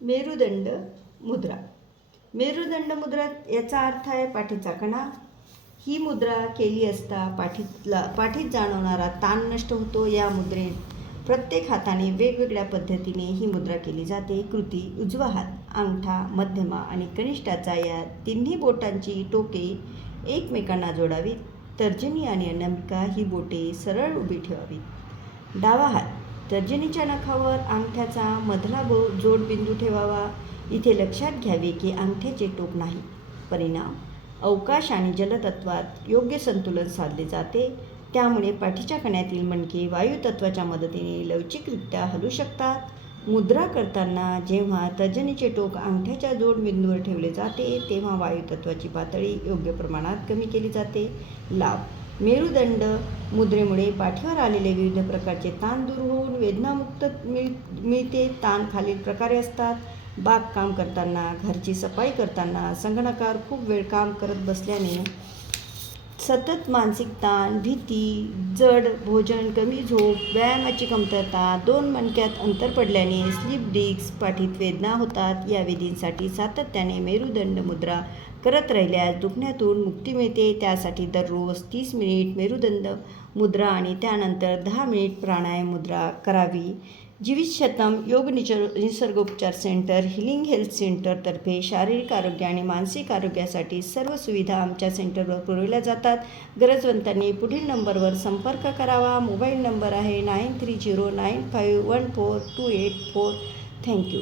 मेरुदंड मुद्रा. मेरुदंड मुद्रा याचा अर्थ आहे पाठीचा कणा. ही मुद्रा केली असता पाठीत जाणवणारा ताण नष्ट होतो. या मुद्रेत प्रत्येक हाताने वेगवेगळ्या पद्धतीने ही मुद्रा केली जाते. कृती: उजवा हात, अंगठा, मध्यमा आणि कनिष्ठाचा या तिन्ही बोटांची टोके एकमेकांना जोडावीत. तर्जनी आणि अनामिका ही बोटे सरळ उभी ठेवावीत. डावा हात, तर्जनीच्या नखावर अंगठ्याचा मधला जोडबिंदू ठेवावा. इथे लक्षात घ्यावे की अंगठ्याचे टोक नाही. परिणाम: अवकाश आणि जलतत्वात योग्य संतुलन साधले जाते. त्यामुळे पाठीच्या कण्यातील मणके वायुतत्वाच्या मदतीने लवचिकरित्या हलू शकतात. मुद्रा करताना जेव्हा तर्जनीचे टोक अंगठ्याच्या जोडबिंदूवर ठेवले जाते तेव्हा वायुतत्वाची पातळी योग्य प्रमाणात कमी केली जाते. लाभ: मेरुदंड मुद्रेमुळे पाठीवर आलेले विविध प्रकारचे ताण दूर होऊन वेदनामुक्त मिळते. ताण खालील प्रकारे असतात: बागकाम करताना, घरची सफाई करताना, संगणकावर खूप वेळ काम करत बसल्याने, सतत मानसिक ताण, भीती, जड भोजन, कमी झोप, व्यायामाची कमतरता, दोन मणक्यात अंतर पडल्याने, स्लीप डिस्क, पाठीत वेदना होतात. या वेदींसाठी सातत्याने मेरुदंड मुद्रा करत राहिल्यास दुखण्यातून मुक्ती मिळते. त्यासाठी दररोज 30 मिनिट मेरुदंड मुद्रा आणि त्यानंतर 10 मिनिट प्राणायाम मुद्रा करावी. जीवितशतम योग निसर्गोपचार सेंटर, हिलिंग हेल्थ सेंटर तर्फे शारीरिक आरोग्य आणि मानसिक आरोग्यासाठी सर्व सुविधा आमच्या सेंटरवर पुरवल्या जातात. गरजवंतांनी पुढील नंबरवर संपर्क करावा. मोबाईल नंबर आहे 9309514284. थँक्यू.